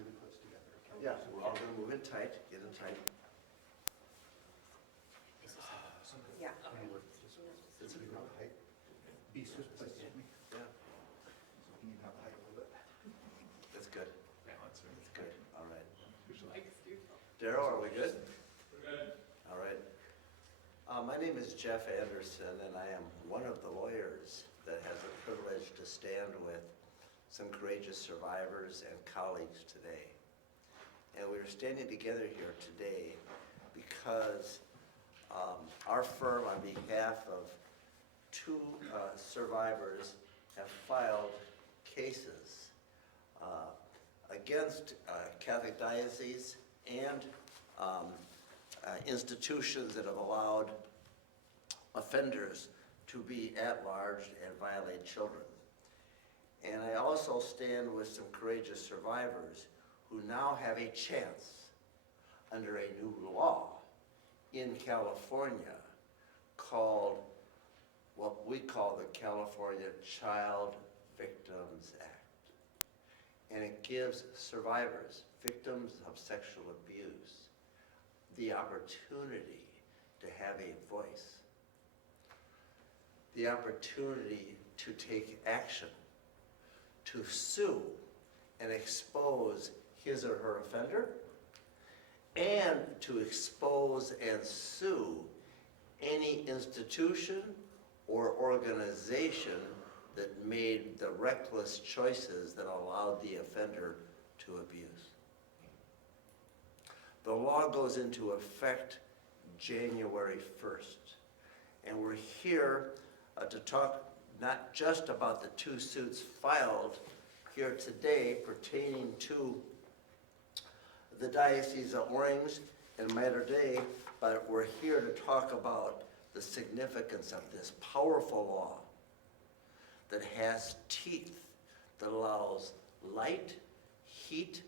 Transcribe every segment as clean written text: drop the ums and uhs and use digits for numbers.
really close together. Okay? Yeah, we're all gonna move in tight, get in tight. Yeah. It's a good height. Be so close to me. Yeah, So you can have the height a little bit. that's good. That's good, all right. Mike's beautiful. Daryl, are we good? We're good. All right. My name is Jeff Anderson, and I am one of the lawyers that has the privilege to stand with some courageous survivors and colleagues today. And we're standing together here today because our firm, on behalf of two survivors, have filed cases against Catholic dioceses and institutions that have allowed offenders to be at large and violate children. And I also stand with some courageous survivors who now have a chance under a new law in California called what we call the California Child Victims Act. And it gives survivors, victims of sexual abuse, the opportunity to have a voice, the opportunity to take action, to sue and expose his or her offender, and to expose and sue any institution or organization that made the reckless choices that allowed the offender to abuse. The law goes into effect January 1st, and we're here to talk not just about the two suits filed here today pertaining to the Diocese of Orange and Mater Dei, but we're here to talk about the significance of this powerful law that has teeth, that allows light, heat,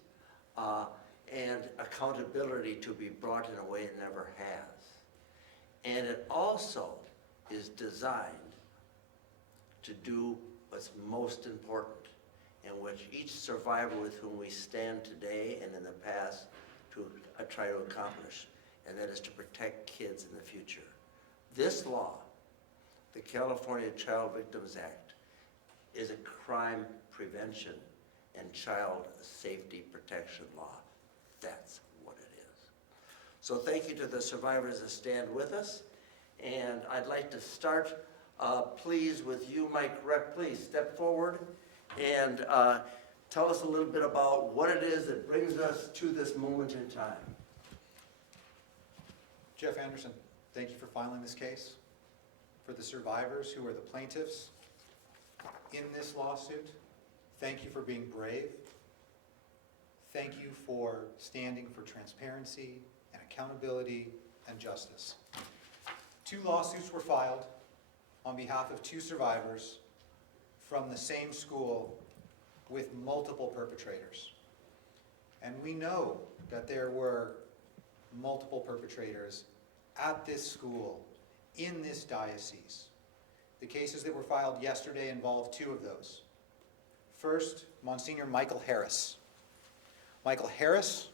and accountability to be brought in a way it never has. And it also is designed to do what's most important, and which each survivor with whom we stand today and in the past to try to accomplish, and that is to protect kids in the future. This law, the California Child Victims Act, is a crime prevention and child safety protection law. That's what it is. So thank you to the survivors that stand with us, and I'd like to start please with you, Mike Reck. Please step forward and tell us a little bit about what it is that brings us to this moment in time. Jeff Anderson, thank you for filing this case. For the survivors who are the plaintiffs in this lawsuit, thank you for being brave. Thank you for standing for transparency and accountability and justice. Two lawsuits were filed on behalf of two survivors from the same school with multiple perpetrators. And we know that there were multiple perpetrators at this school, in this diocese. The cases that were filed yesterday involved two of those. First, Monsignor Michael Harris. Michael Harris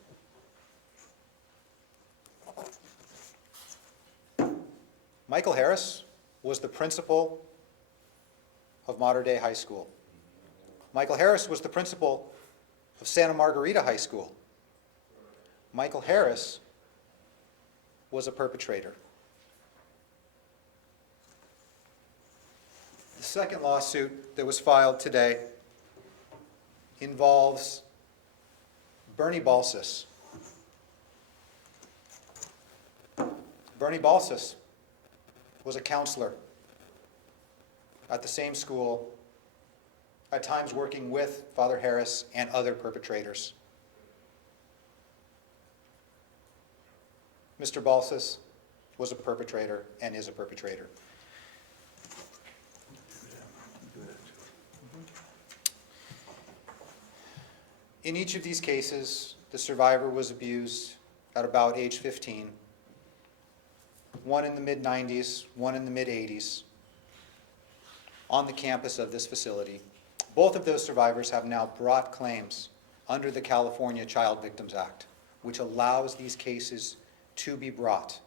was the principal of Mater Dei High School. Michael Harris was the principal of Santa Margarita High School. Michael Harris was a perpetrator. The second lawsuit that was filed today involves Bernie Balsas. Bernie Balsas was a counselor at the same school, at times working with Father Harris and other perpetrators. Mr. Balsas was a perpetrator and is a perpetrator. In each of these cases, the survivor was abused at about age 15, one in the mid-90s, one in the mid-80s, on the campus of this facility. Both of those survivors have now brought claims under the California Child Victims Act, which allows these cases to be brought,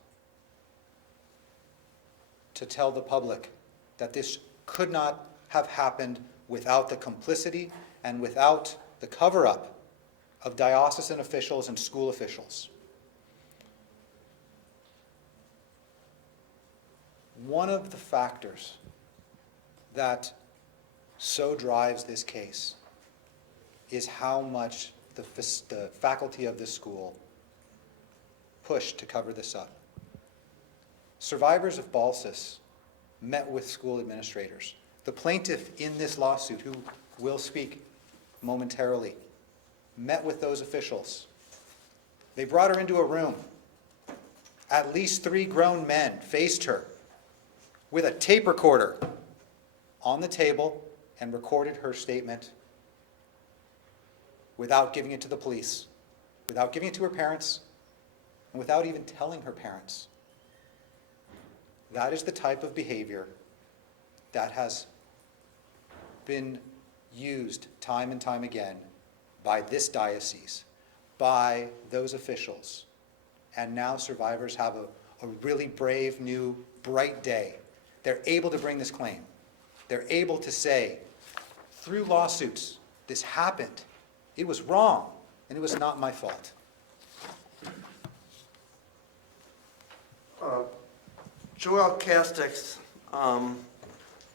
to tell the public that this could not have happened without the complicity and without the cover-up of diocesan officials and school officials. One of the factors that so drives this case is how much the faculty of this school pushed to cover this up. Survivors of Balsas met with school administrators. The plaintiff in this lawsuit, who will speak momentarily, met with those officials. They brought her into a room. At least 3 grown men faced her with a tape recorder on the table and recorded her statement without giving it to the police, without giving it to her parents, and without even telling her parents. That is the type of behavior that has been used time and time again by this diocese, by those officials. And now survivors have a really brave, new, bright day. They're able to bring this claim. They're able to say, through lawsuits, this happened. It was wrong, and it was not my fault. Joelle Casteix,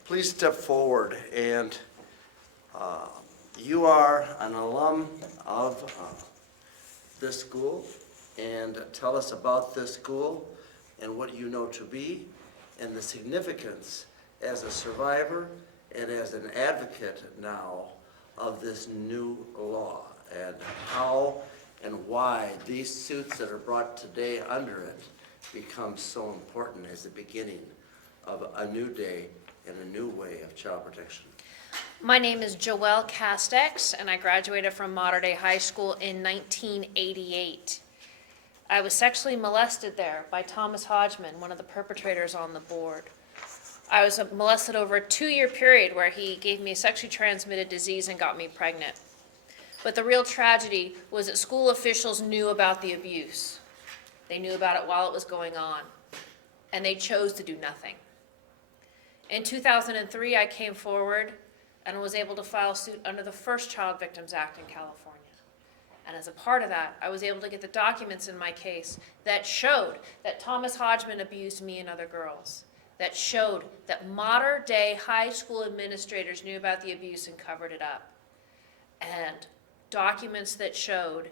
please step forward. And you are an alum of this school, and tell us about this school and what you know to be and the significance as a survivor and as an advocate now of this new law, and how and why these suits that are brought today under it become so important as the beginning of a new day and a new way of child protection. My name is Joelle Casteix, and I graduated from Mater Dei High School in 1988. I was sexually molested there by Thomas Hodgman, one of the perpetrators on the board. I was molested over a 2-year period where he gave me a sexually transmitted disease and got me pregnant. But the real tragedy was that school officials knew about the abuse. They knew about it while it was going on, and they chose to do nothing. In 2003, I came forward and was able to file suit under the first Child Victims Act in California. And as a part of that, I was able to get the documents in my case that showed that Thomas Hodgman abused me and other girls, that showed that Mater Dei high school administrators knew about the abuse and covered it up, and documents that showed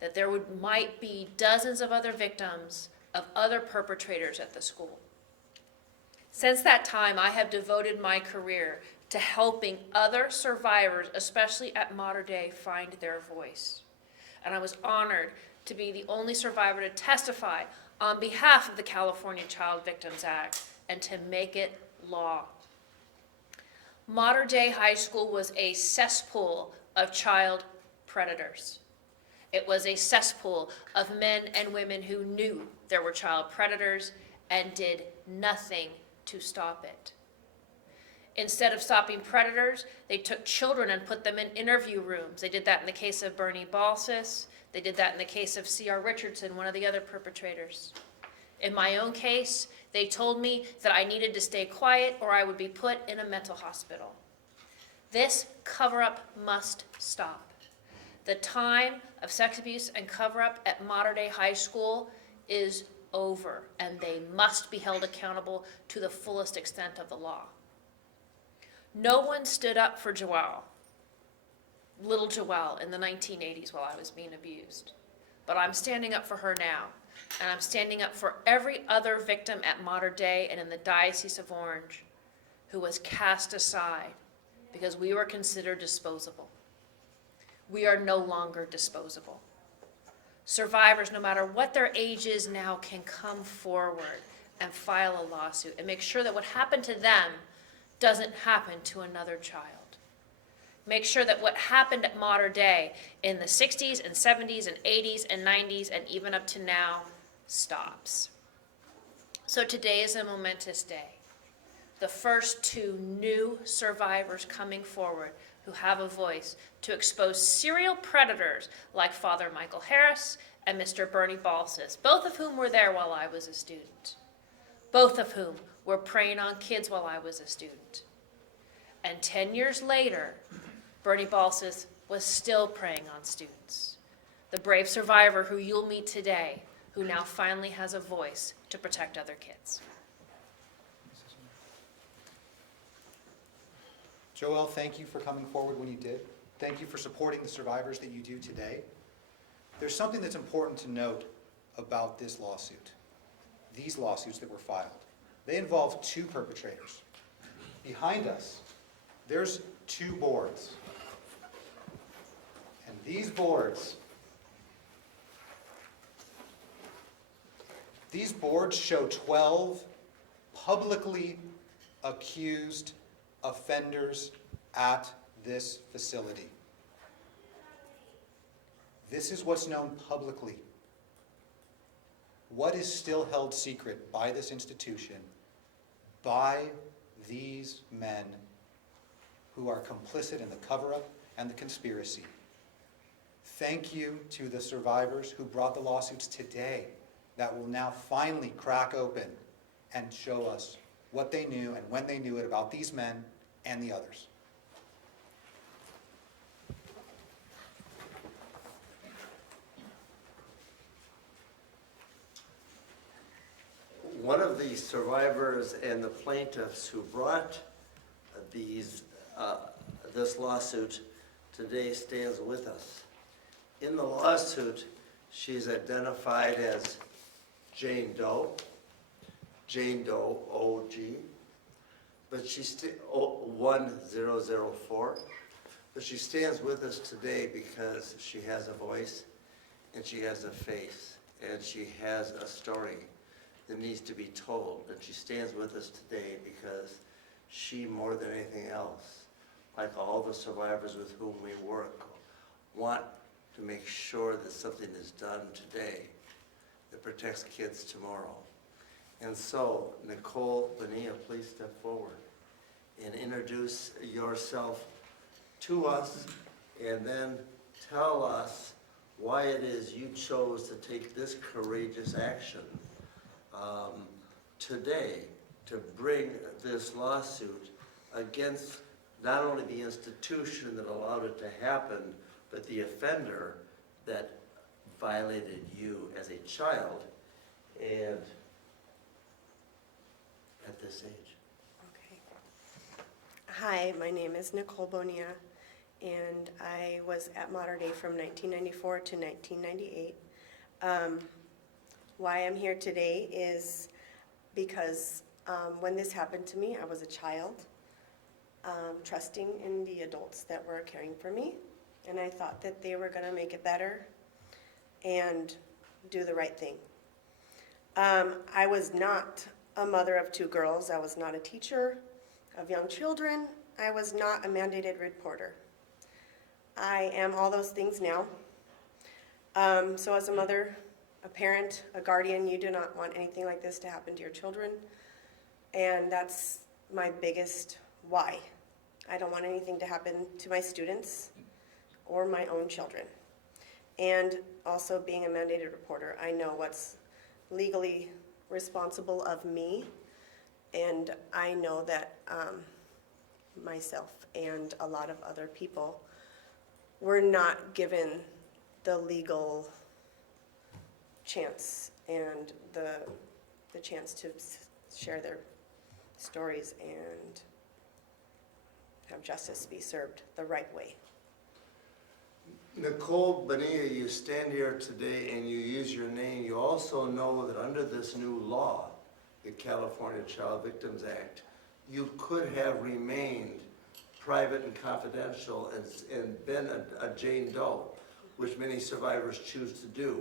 that there might be dozens of other victims of other perpetrators at the school. Since that time, I have devoted my career to helping other survivors, especially at Mater Dei, find their voice. And I was honored to be the only survivor to testify on behalf of the California Child Victims Act and to make it law. Mater Dei High School was a cesspool of child predators. It was a cesspool of men and women who knew there were child predators and did nothing to stop it. Instead of stopping predators, they took children and put them in interview rooms. They did that in the case of Bernie Balsas. They did that in the case of C.R. Richardson, one of the other perpetrators. In my own case, they told me that I needed to stay quiet or I would be put in a mental hospital. This cover-up must stop. The time of sex abuse and cover-up at Mater Dei High School is over, and they must be held accountable to the fullest extent of the law. No one stood up for Joelle, little Joelle, in the 1980s while I was being abused. But I'm standing up for her now, and I'm standing up for every other victim at Mater Dei and in the Diocese of Orange who was cast aside because we were considered disposable. We are no longer disposable. Survivors, no matter what their age is now, can come forward and file a lawsuit and make sure that what happened to them doesn't happen to another child. Make sure that what happened at Mater Dei in the 60s and 70s and 80s and 90s and even up to now stops. So today is a momentous day. the first two new survivors coming forward who have a voice to expose serial predators like Father Michael Harris and Mr. Bernie Balsas, both of whom were there while I was a student, both of whom were preying on kids while I was a student. And 10 years later, Bernie Balsas was still preying on students. The brave survivor who you'll meet today, who now finally has a voice to protect other kids. Joelle, thank you for coming forward when you did. Thank you for supporting the survivors that you do today. There's something that's important to note about this lawsuit, these lawsuits that were filed. They involve two perpetrators. Behind us, there's two boards. And these boards show 12 publicly accused offenders at this facility. This is what's known publicly. What is still held secret by this institution, by these men who are complicit in the cover-up and the conspiracy. Thank you to the survivors who brought the lawsuits today that will now finally crack open and show us what they knew and when they knew it about these men and the others. One of the survivors and the plaintiffs who brought this lawsuit today stands with us. In the lawsuit, she's identified as Jane Doe, OG, but she's 1004. But she stands with us today because she has a voice, and she has a face, and she has a story that needs to be told. And she stands with us today because she, more than anything else, like all the survivors with whom we work, want to make sure that something is done today that protects kids tomorrow. And so, Nicole, Bonilla, please step forward and introduce yourself to us, and then tell us why it is you chose to take this courageous action today to bring this lawsuit against not only the institution that allowed it to happen, but the offender that violated you as a child and at this age. Okay. Hi, my name is Nicole Bonilla, and I was at Mater Dei from 1994 to 1998. Why I'm here today is because when this happened to me, I was a child, trusting in the adults that were caring for me, and I thought that they were going to make it better and do the right thing. I was not a mother of two girls. I was not a teacher of young children. I was not a mandated reporter. I am all those things now. So as a mother, a parent, a guardian, you do not want anything like this to happen to your children. And that's my biggest why. I don't want anything to happen to my students or my own children. And also being a mandated reporter, I know what's legally responsible of me, and I know that myself and a lot of other people were not given the legal chance and the chance to share their stories and have justice be served the right way. Nicole Bonilla, you stand here today and you use your name. You also know that under this new law, the California Child Victims Act, you could have remained private and confidential and been a Jane Doe, which many survivors choose to do,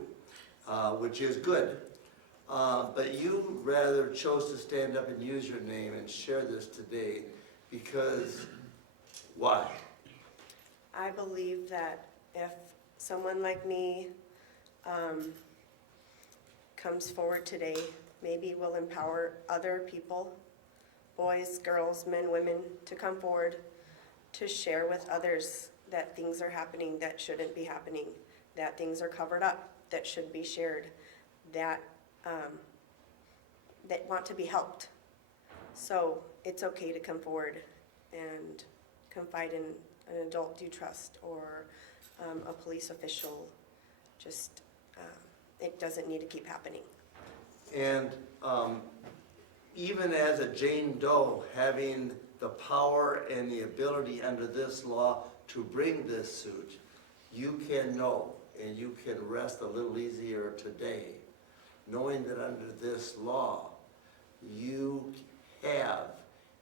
which is good. But you rather chose to stand up and use your name and share this today because why? I believe that if someone like me comes forward today, maybe will empower other people boys, girls, men, women, to come forward to share with others that things are happening that shouldn't be happening, that things are covered up that should be shared, that that want to be helped. So it's okay to come forward and confide in an adult you trust or a police official. Just, it doesn't need to keep happening. And even as a Jane Doe, having the power and the ability under this law to bring this suit, you can know and you can rest a little easier today, knowing that under this law, you have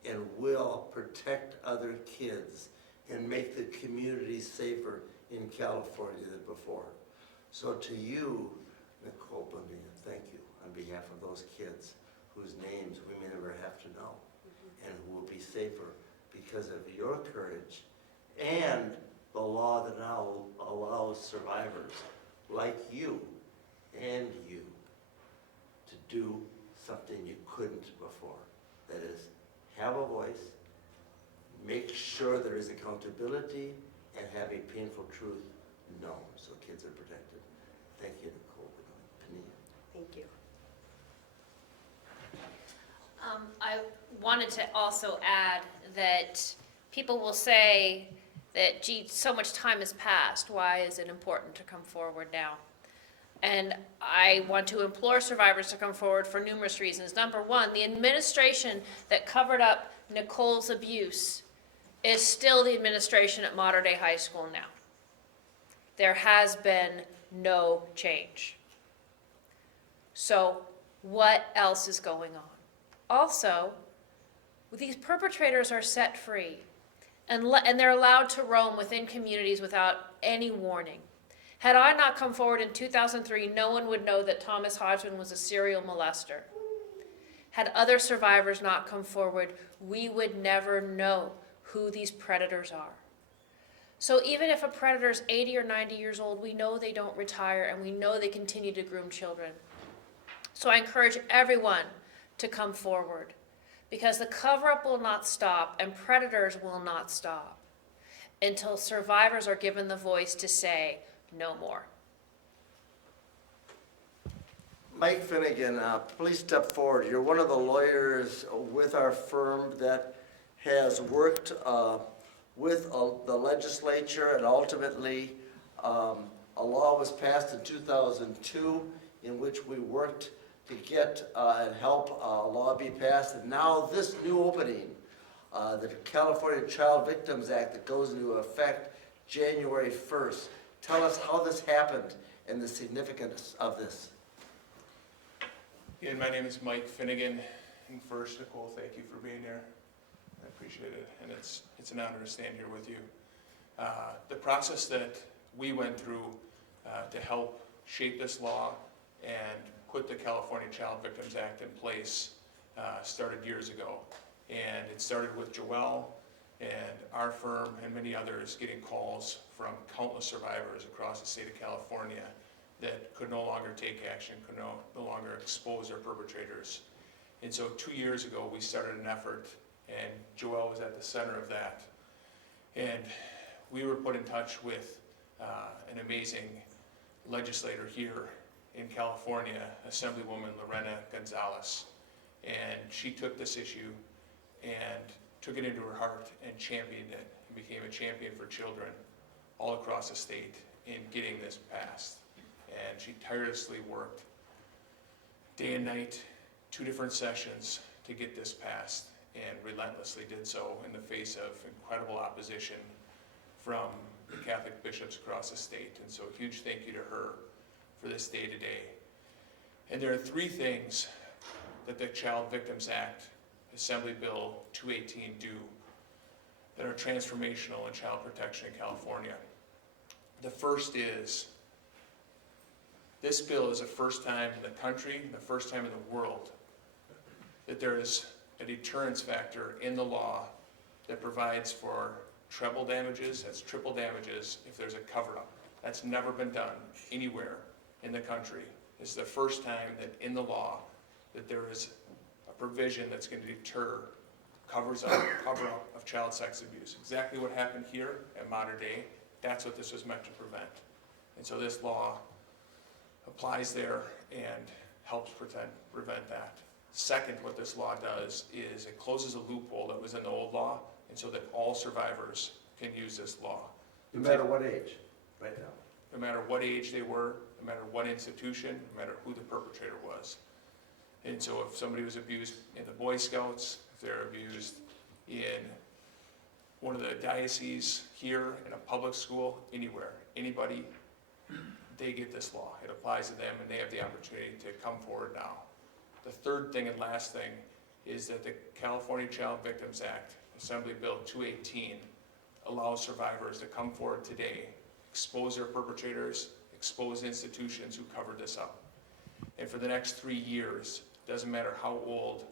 and will protect other kids and make the community safer in California than before. So to you, Nicole, Bonilla, thank you on behalf of those kids whose names we may never have to know, and who will be safer because of your courage and the law that now allows survivors like you and you to do something you couldn't before. That is, have a voice, make sure there is accountability, and have a painful truth known so kids are protected. Thank you, Nicole. Bonilla. Thank you. I wanted to also add that people will say that, gee, so much time has passed, why is it important to come forward now? And I want to implore survivors to come forward for numerous reasons. Number one, the administration that covered up Nicole's abuse is still the administration at Mater Dei High School now. There has been no change. So what else is going on? Also, these perpetrators are set free, and they're allowed to roam within communities without any warning. Had I not come forward in 2003, no one would know that Thomas Hodgman was a serial molester. Had other survivors not come forward, we would never know who these predators are. So even if a predator is 80 or 90 years old, we know they don't retire, and we know they continue to groom children. So I encourage everyone to come forward, because the cover-up will not stop and predators will not stop until survivors are given the voice to say no more. Mike Finnegan, please step forward. You're one of the lawyers with our firm that has worked with the legislature, and ultimately a law was passed in 2002 in which we worked to get and help a law be passed. And now this new opening, the California Child Victims Act that goes into effect January 1st. Tell us how this happened and the significance of this. Again, my name is Mike Finnegan, and first, Nicole, thank you for being here. I appreciate it, and it's an honor to stand here with you. The process that we went through to help shape this law and put the California Child Victims Act in place started years ago. And it started with Joelle and our firm and many others getting calls from countless survivors across the state of California that could no longer take action, could no longer expose their perpetrators. And so 2 years ago, we started an effort, and Joelle was at the center of that. And we were put in touch with an amazing legislator here in California, Assemblywoman Lorena Gonzalez. And she took this issue and took it into her heart and championed it, and became a champion for children all across the state in getting this passed. And she tirelessly worked day and night, 2 different sessions to get this passed, and relentlessly did so in the face of incredible opposition from the Catholic bishops across the state. And so a huge thank you to her for this day today. And there are 3 things that the Child Victims Act, Assembly Bill 218 do that are transformational in child protection in California. The first is, this bill is the first time in the country, the first time in the world, that there is a deterrence factor in the law that provides for treble damages, that's triple damages, if there's a cover-up. That's never been done anywhere in the country. It's the first time that in the law that there is a provision that's going to deter cover up of child sex abuse. Exactly what happened here at Mater Dei, that's what this was meant to prevent. And so this law applies there and helps prevent that. Second, what this law does is it closes a loophole that was in the old law, and so that all survivors can use this law. No matter what age, right now. No matter what age they were, no matter what institution, no matter who the perpetrator was. And so if somebody was abused in the Boy Scouts, if they're abused in one of the dioceses here, in a public school, anywhere, anybody, they get this law. It applies to them and they have the opportunity to come forward now. The third thing and last thing is that the California Child Victims Act, Assembly Bill 218, allows survivors to come forward today, expose their perpetrators, expose institutions who covered this up. And for the next 3 years, doesn't matter how old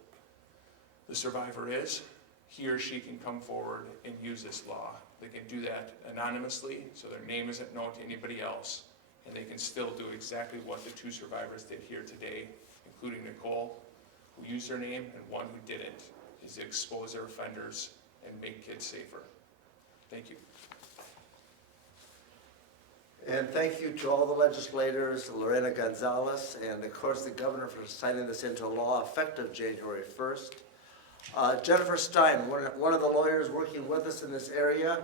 the survivor is, he or she can come forward and use this law. They can do that anonymously, so their name isn't known to anybody else, and they can still do exactly what the 2 survivors did here today, including Nicole, who used her name, and one who didn't, is to expose their offenders and make kids safer. Thank you. And thank you to all the legislators, Lorena Gonzalez, and of course the governor for signing this into law effective January 1st. Jennifer Stien, one of the lawyers working with us in this area,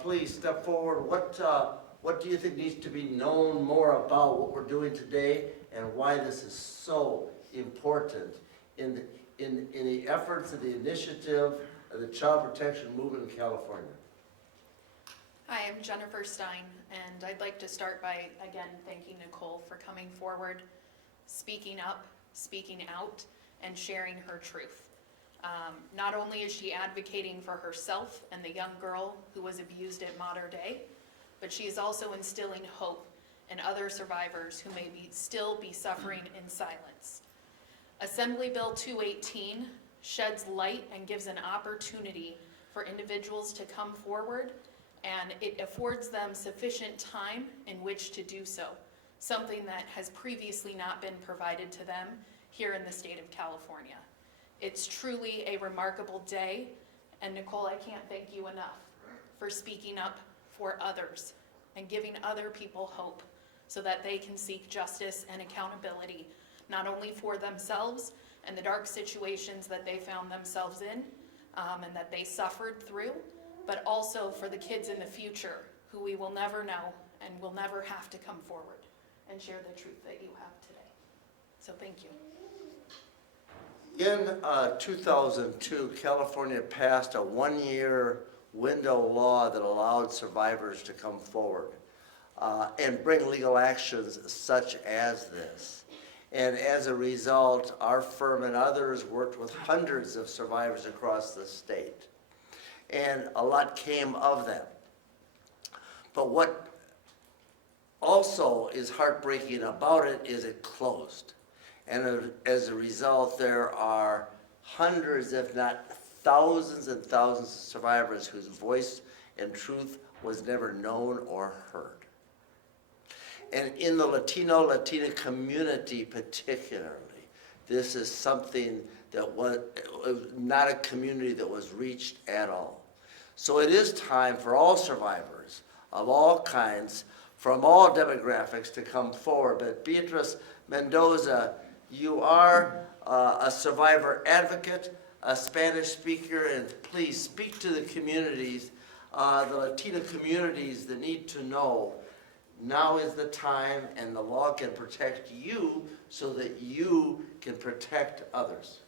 please step forward. What do you think needs to be known more about what we're doing today and why this is so important in the efforts and the initiative of the child protection movement in California? Hi, I'm Jennifer Stien, and I'd like to start by, again, thanking Nicole for coming forward, speaking up, speaking out, and sharing her truth. Not only is she advocating for herself and the young girl who was abused at Mater Dei, but she is also instilling hope in other survivors who may still be suffering in silence. Assembly Bill 218 sheds light and gives an opportunity for individuals to come forward, and it affords them sufficient time in which to do so, something that has previously not been provided to them here in the state of California. It's truly a remarkable day, and Nicole, I can't thank you enough for speaking up for others and giving other people hope so that they can seek justice and accountability, not only for themselves and the dark situations that they found themselves in and that they suffered through, but also for the kids in the future who we will never know and will never have to come forward and share the truth that you have today. So thank you. In 2002, California passed a 1-year window law that allowed survivors to come forward and bring legal actions such as this. And as a result, our firm and others worked with hundreds of survivors across the state. And a lot came of that. But what also is heartbreaking about it is it closed. And as a result, there are hundreds, if not thousands and thousands of survivors whose voice and truth was never known or heard. And in the Latina community particularly, this is something that was not a community that was reached at all. So it is time for all survivors of all kinds, from all demographics, to come forward. But Beatriz Mendoza, you are a survivor advocate, a Spanish speaker, and please speak to the communities, the Latina communities that need to know now is the time, and the law can protect you so that you can protect others.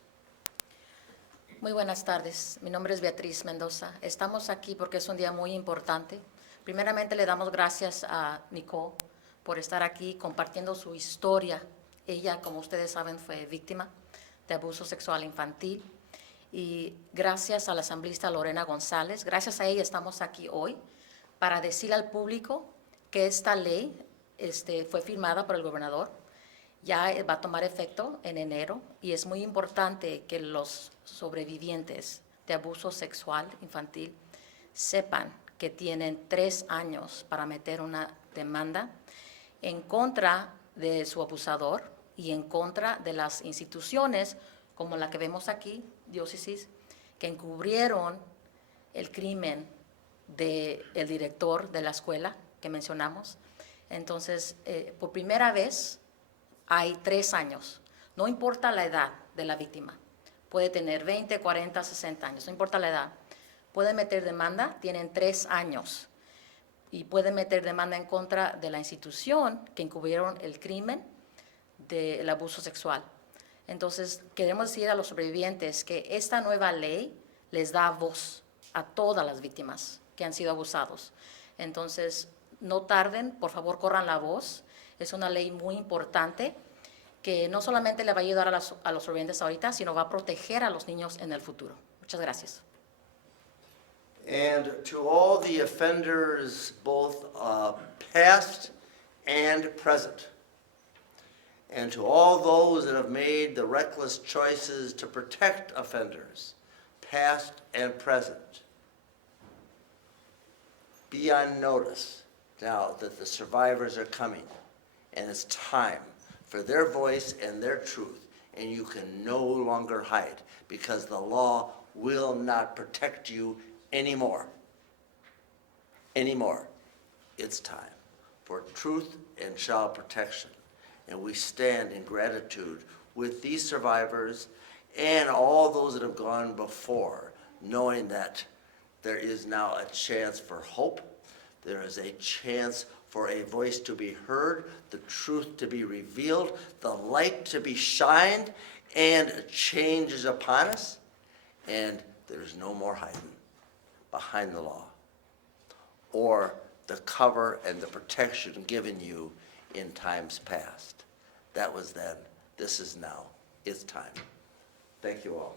Muy buenas tardes, mi nombre es Beatriz Mendoza. Estamos aquí porque es un día muy importante. Primeramente le damos gracias a Nicole por estar aquí compartiendo su historia. Ella, como ustedes saben, fue víctima de abuso sexual infantil. Y gracias a la asambleísta Lorena González, gracias a ella estamos aquí hoy para decirle al público que esta ley fue firmada por el gobernador, ya va a tomar efecto en enero, y es muy importante que los sobrevivientes de abuso sexual infantil sepan que tienen 3 años para meter una demanda en contra de su abusador y en contra de las instituciones como la que vemos aquí, diócesis, que encubrieron el crimen del director de la escuela que mencionamos. Entonces, por primera vez hay 3 años. No importa la edad de la víctima. Puede tener 20, 40, 60 años, no importa la edad. Puede meter demanda, tienen 3 años. Y puede meter demanda en contra de la institución que encubrieron el crimen del abuso sexual. Entonces, queremos decir a los sobrevivientes que esta nueva ley les da voz a todas las víctimas que han sido abusados. Entonces, no tarden, por favor, corran la voz. Es una ley muy importante que no solamente le va a ayudar a los sobrevivientes ahorita, sino va a proteger a los niños en el futuro. Muchas gracias. And to all the offenders, both past and present, and to all those that have made the reckless choices to protect offenders, past and present, be on notice now that the survivors are coming, and it's time for their voice and their truth, and you can no longer hide, because the law will not protect you anymore. It's time for truth and child protection. And we stand in gratitude with these survivors and all those that have gone before, knowing that there is now a chance for hope. There is a chance for a voice to be heard, the truth to be revealed, the light to be shined, and change is upon us. And there's no more hiding behind the law or the cover and the protection given you in times past. That was then. This is now. It's time. Thank you all.